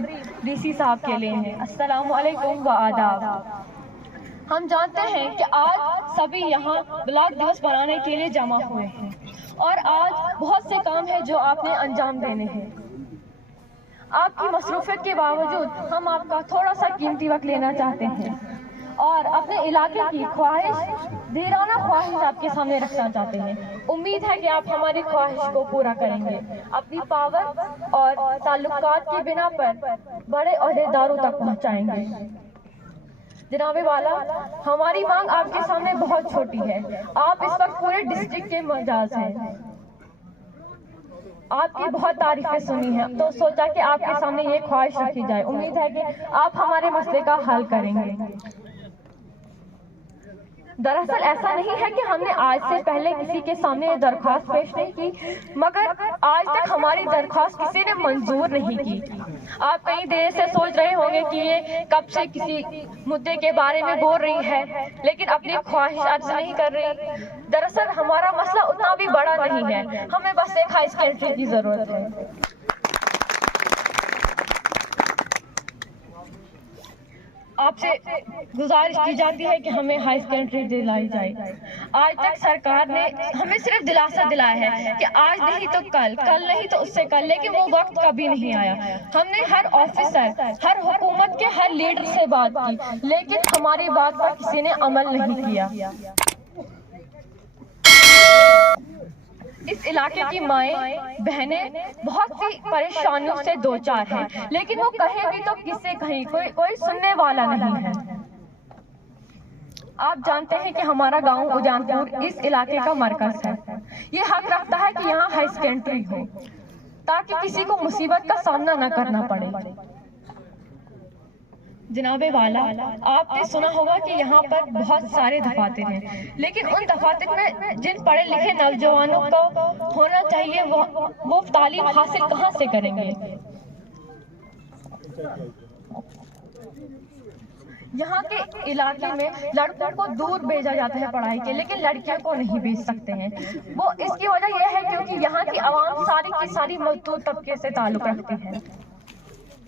تقریب D C صاحب کے لیے ہیں۔ السلام علیکم و آداب۔ ہم جانتے ہیں کہ آج سبھی یہاں بلاک دیوس منانے کے لیے جمع ہوئے ہیں اور آج بہت سے کام ہیں جو آپ نے انجام دینے ہیں۔ آپ کی مصروفیت کے باوجود ہم آپ کا تھوڑا سا قیمتی وقت لینا چاہتے ہیں اور اپنے علاقے کی دیرانہ خواہش آپ کے سامنے رکھنا چاہتے ہیں۔ امید ہے کہ آپ ہماری خواہش کو پورا کریں گے، اپنی پاور اور تعلقات کی بنا پر بڑے عہدیداروں تک پہنچائیں گے۔ جناب والا، ہماری مانگ آپ کے سامنے بہت چھوٹی ہے۔ آپ اس وقت پورے ڈسٹرکٹ کے مجاز ہیں۔ آپ کی بہت تعریفیں سنی ہیں تو سوچا کہ آپ کے سامنے یہ خواہش رکھی جائے۔ امید ہے کہ آپ ہمارے مسئلے کا حل کریں گے۔ دراصل ایسا نہیں ہے کہ ہم نے آج سے پہلے کسی کے سامنے یہ درخواست پیش نہیں کی، مگر آج تک ہماری درخواست کسی نے منظور نہیں کی۔ آپ کئی دیر سے سوچ رہے ہوں گے کہ یہ کب سے کسی مدعے کے بارے میں بول رہی ہے لیکن اپنی خواہش عرض نہیں کر رہی۔ دراصل ہمارا مسئلہ اتنا بھی بڑا نہیں ہے، ہمیں بس ایک ہائی سیکنڈری کی ضرورت ہے۔ آپ سے گزارش کی جاتی ہے کہ ہمیں ہائی سیکنڈری دلائی جائے۔ آج تک سرکار نے ہمیں صرف دلاسا دلایا ہے کہ آج نہیں تو کل نہیں تو اس سے کل، لیکن وہ وقت کبھی نہیں آیا۔ ہم نے ہر آفیسر، ہر حکومت کے ہر لیڈر سے بات کی لیکن ہماری بات پر کسی نے عمل نہیں کیا۔ اس علاقے کی مائیں بہنیں بہت سی پریشانیوں سے دوچار ہیں لیکن وہ کہیں بھی تو کس سے کہیں کوئی سننے والا نہیں ہے۔ آپ جانتے ہیں کہ ہمارا گاؤں اجان پور اس علاقے کا مرکز ہے۔ یہ حق رکھتا ہے کہ یہاں ہائی سیکنڈری ہو تاکہ کسی کو مصیبت کا سامنا نہ کرنا پڑے۔ جناب والا، آپ نے سنا ہوگا کہ یہاں پر بہت سارے دفاتر ہیں لیکن ان دفاتر میں جن پڑھے لکھے نوجوانوں کو ہونا چاہیے وہ تعلیم حاصل کہاں سے کریں گے؟ یہاں کے علاقے میں لڑکوں کو دور بھیجا جاتا ہے پڑھائی کے لیکن لڑکیوں کو نہیں بھیج سکتے ہیں۔ وہ اس کی وجہ یہ ہے کیونکہ یہاں کی عوام ساری کی ساری مزدور طبقے سے تعلق رکھتی ہے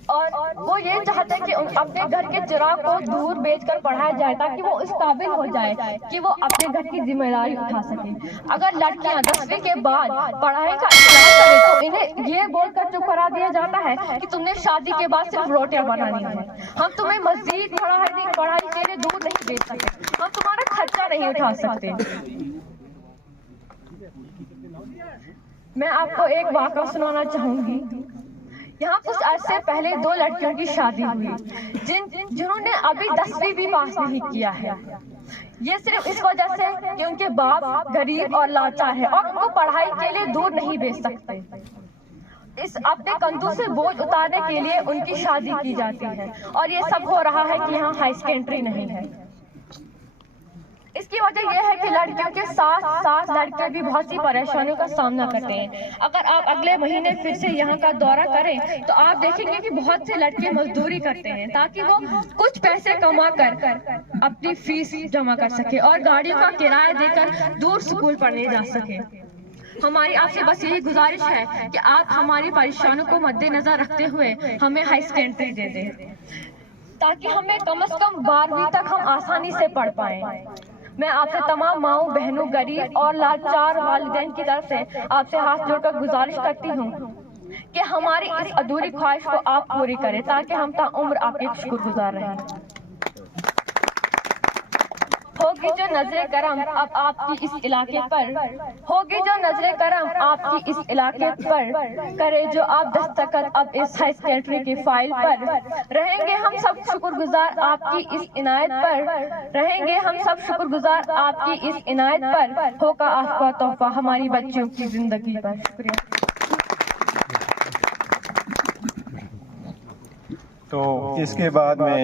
اور وہ یہ چاہتے ہیں کہ اپنے گھر کے چراغ کو دور بیچ کر پڑھایا جائے تاکہ وہ اس قابل ہو جائے کہ وہ اپنے گھر کی ذمہ داری اٹھا سکے۔ اگر لڑکیاں 10ویں کے بعد پڑھائی کا اقرار کریں تو انہیں یہ بول کر چپ کرا دیا جاتا ہے کہ تم نے شادی کے بعد صرف روٹیاں بنانی ہیں، ہم تمہیں مزید پڑھائی کے لیے دور نہیں بھیج سکتے، ہم تمہارا خرچہ نہیں اٹھا سکتے۔ میں آپ کو ایک واقعہ سنانا چاہوں گی۔ یہاں کچھ عرصے پہلے 2 لڑکیوں کی شادی ہوئی جنہوں نے ابھی 10ویں بھی پاس نہیں کیا ہے۔ یہ صرف اس وجہ سے کہ ان کے باپ غریب اور لاچار ہے اور ان کو پڑھائی کے لیے دور نہیں بھیج سکتے۔ اپنے کندھوں سے بوجھ اتارنے کے لیے ان کی شادی کی جاتی ہے اور یہ سب ہو رہا ہے کہ یہاں ہائی سیکنڈری نہیں ہے۔ اس کی وجہ یہ ہے کہ لڑکیوں کے ساتھ لڑکے بھی بہت سی پریشانیوں کا سامنا کرتے ہیں۔ اگر آپ اگلے مہینے پھر سے یہاں کا دورہ کریں تو آپ دیکھیں گے کہ بہت سے لڑکے مزدوری کرتے ہیں تاکہ وہ کچھ پیسے کما کر اپنی فیس جمع کر سکے اور گاڑیوں کا کرایہ دے کر دور اسکول پڑھنے جا سکے۔ ہماری آپ سے بس یہی گزارش ہے کہ آپ ہماری پریشانیوں کو مد نظر رکھتے ہوئے ہمیں ہائی سیکنڈری دے دیں تاکہ ہمیں کم از کم 12ویں تک ہم آسانی سے پڑھ پائیں۔ میں آپ سے تمام ماؤں بہنوں، غریب اور لاچار والدین کی طرف سے آپ سے ہاتھ جوڑ کر گزارش کرتی ہوں کہ ہماری اس ادھوری خواہش کو آپ پوری کریں تاکہ ہم تا عمر آپ کے شکر گزار رہیں۔ ہوگی جو نظر کرم اب آپ کی اس علاقے پر، ہوگی جو نظر کرم آپ کی اس علاقے پر کرے جو آپ دستخط اب اس ہائی سیکنڈری کی فائل پر، رہیں گے ہم سب شکر گزار آپ کی اس عنایت پر، رہیں گے ہم سب شکر گزار آپ کی اس عنایت پر، ہوگا آپ کا تحفہ ہماری بچیوں کی زندگی پر۔ شکریہ۔ تو اس کے بعد میں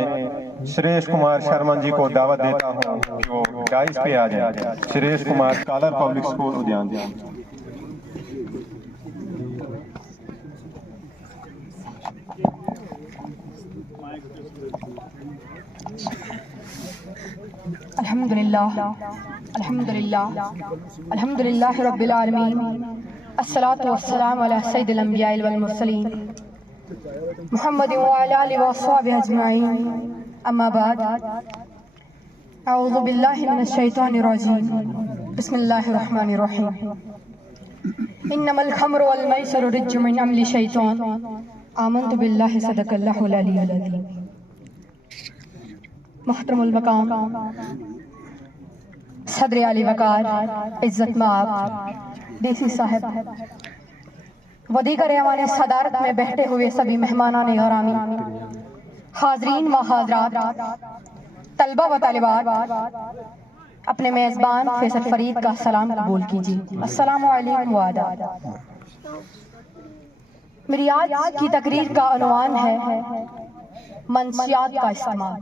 سریش کمار شرمن جی کو دعوت دیتا ہوں کہ وہ ڈائس پہ آ جائیں۔ سریش کمار، کالر پبلک اسکول اجان۔ الحمدللہ رب العالمین، الصلاۃ والسلام علی سید الانبیاء والمرسلین محمد وعلى آله وصحبه أجمعين أما بعد أعوذ بالله من الشيطان الرجيم بسم الله الرحمن الرحيم إنما الخمر والميسر رجس من عمل الشيطان آمنت بالله صدق الله العلي العظيم. محترم المقام صدر علی وقار عزت مآب دیسی صاحب و دیگر ایوان صدارت میں بیٹھے ہوئے سبھی مہمانان گرامی، حاضرین و حاضرات، طلبہ و طالبات، اپنے میزبان فیصل فرید کا سلام قبول کیجیے. السلام علیکم و آداب. میری آج کی تقریر کا عنوان ہے منشیات کا استعمال.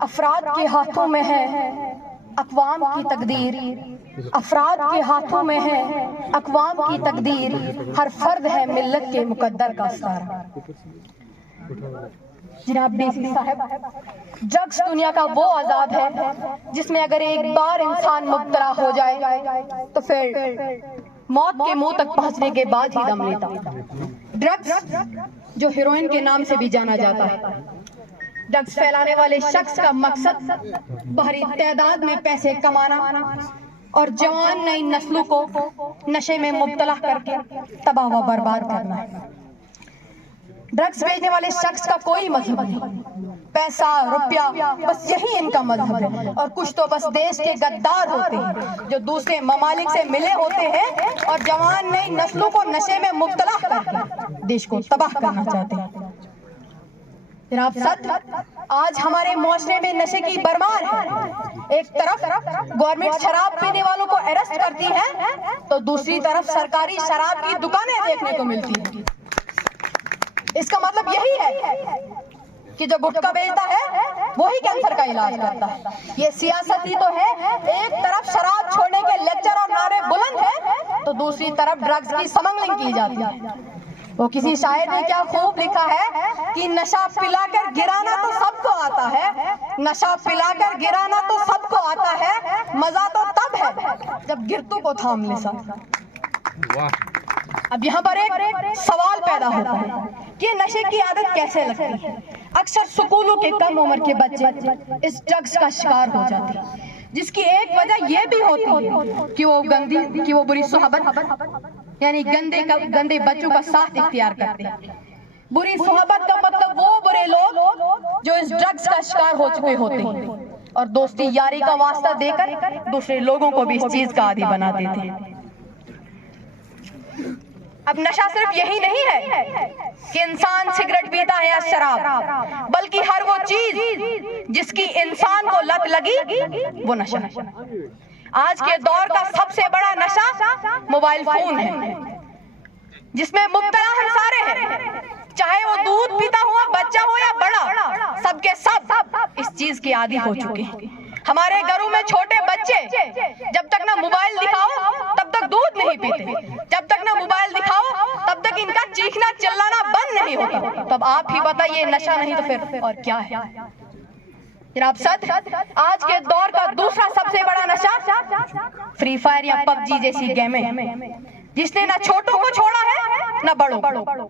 افراد کے ہاتھوں میں ہے اقوام کی تقدیر، افراد کے ہاتھوں میں ہے اقوام کی تقدیر، ہر فرد ہے ملت کے مقدر کا ستارہ. جناب دیسی صاحب، ڈرگس دنیا کا وہ عذاب ہے جس میں اگر ایک بار انسان مبتلا ہو جائے تو پھر موت کے منہ تک پہنچنے کے بعد ہی دم لیتا. ڈرگس جو ہیروئن کے نام سے بھی جانا جاتا ہے، ڈرگس پھیلانے والے شخص کا مقصد بڑی تعداد میں پیسے کمانا اور جوان نئی نسلوں کو نشے میں مبتلا کر کے تباہ و برباد کرنا ہے. ڈرگس بیچنے والے شخص کا کوئی مذہب نہیں، پیسہ روپیہ بس یہی ان کا مذہب ہے. اور کچھ تو بس دیش کے غدار ہوتے ہیں جو دوسرے ممالک سے ملے ہوتے ہیں اور جوان نئی نسلوں کو نشے میں مبتلا کر کے دیش کو تباہ کرنا چاہتے ہیں. جناب سچ، آج ہمارے معاشرے میں نشے کی برمار ہے. ایک طرف گورنمنٹ شراب پینے والوں کو اریسٹ کرتی ہے تو دوسری طرف سرکاری شراب کی دکانیں دیکھنے کو ملتی ہیں. اس کا مطلب یہی ہے کہ جو گٹکا بیچتا ہے وہی کینسر کا علاج کرتا ہے. یہ سیاست ہی تو ہے. ایک طرف شراب چھوڑنے کے لیکچر اور نعرے بلند ہیں تو دوسری طرف ڈرگز کی سمگلنگ کی جاتی ہے. وہ کسی شاعر نے کیا خوب لکھا ہے کہ نشہ پلا کر گرانا تو سب کو آتا ہے، نشہ پلا کر گرانا تو سب کو آتا ہے، مزہ تو تب ہے جب گرتوں کو تھام لے سکتا. اب یہاں پر ایک سوال پیدا ہوتا ہے کہ نشے کی عادت کیسے لگتی ہے. اکثر سکولوں کے کم عمر کے بچے اس ڈرگس کا شکار ہو جاتے ہیں، جس کی ایک وجہ یہ بھی ہوتی ہے کہ وہ بری صحبت یعنی گندے بچوں کا ساتھ اختیار کرتے ہیں. بری صحبت کا مطلب وہ برے لوگ جو اس ڈرگس کا شکار ہو چکے ہوتے ہیں اور دوستی یاری کا واسطہ دے کر دوسرے لوگوں کو بھی اس چیز کا عادی بنا دیتے ہیں. اب نشہ صرف یہی نہیں ہے کہ انسان سگریٹ پیتا ہے یا شراب، بلکہ ہر وہ چیز جس کی انسان کو لت لگی وہ نشہ ہے. آج کے دور کا سب سے بڑا نشہ موبائل فون ہے، جس میں مبتلا ہم سارے ہیں، چاہے وہ دودھ پیتا ہوا بچہ ہو یا بڑا، سب کے سب اس چیز کے عادی ہو چکے ہیں. ہمارے گھروں میں چھوٹے بچے جب تک نہ موبائل دکھاؤ تب تک دودھ نہیں پیتے، جب تک نہ موبائل دکھاؤ تب تک ان کا چیخنا چلانا بند نہیں ہوتا. تب آپ ہی بتائیے نشہ نہیں تو پھر اور کیا ہے. جناب سچ، آج کے دور کا دوسرا سب سے بڑا نشہ فری فائر یا پب جی جیسی گیمیں، جس نے نہ چھوٹوں کو چھوڑا ہے نہ بڑوں کو.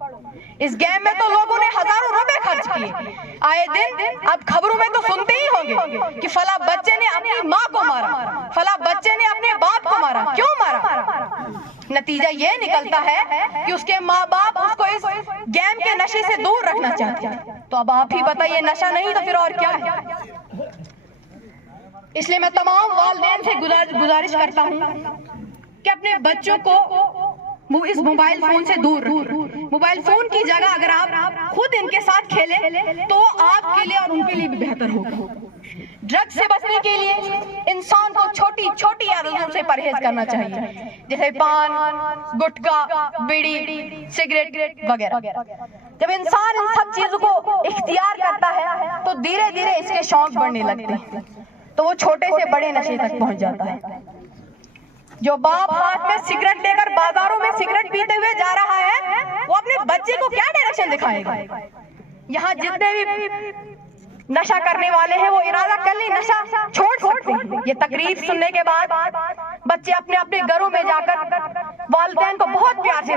اس گیم میں تو لوگوں نے ہزاروں روپے خرچ کیے. آئے دن اب خبروں میں تو سنتے ہی ہوں گے کہ فلاں بچے نے اپنی ماں کو مارا، فلاں بچے نے اپنے باپ کو مارا. کیوں مارا؟ نتیجہ یہ نکلتا ہے کہ اس کے ماں باپ اس کو اس گیم کے نشے سے دور رکھنا چاہتے ہیں. تو اب آپ ہی بتائیے نشہ نہیں تو پھر اور کیا ہے. اس لیے میں تمام والدین سے گزارش کرتا ہوں کہ اپنے بچوں کو اس موبائل فون سے دور رکھیں. موبائل فون کی جگہ اگر آپ خود ان کے ساتھ کھیلیں تو آپ کے لیے اور ان کے لیے بھی بہتر ہوگا. ڈرگس سے بچنے کے لیے انسان کو چھوٹی چھوٹی عادتوں سے پرہیز کرنا چاہیے، جیسے پان، گٹکا، بیڑی، سگریٹ وغیرہ. جب انسان ان سب چیزوں کو اختیار کرتا ہے تو دھیرے دھیرے اس کے شوق بڑھنے لگتے ہیں، تو وہ چھوٹے سے بڑے نشے تک پہنچ جاتا ہے. جو باپ ہاتھ میں سگریٹ لے کر بازاروں میں سگریٹ پیتے ہوئے جا رہا ہے وہ اپنے بچے کو کیا ڈائریکشن دکھائے گا. یہاں جتنے بھی نشہ کرنے والے ہیں وہ ارادہ کر لی نشہ چھوڑ سکتے ہیں. یہ تقریر سننے کے بعد بچے اپنے اپنے گھروں میں جا کر والدین کو بہت پیار سے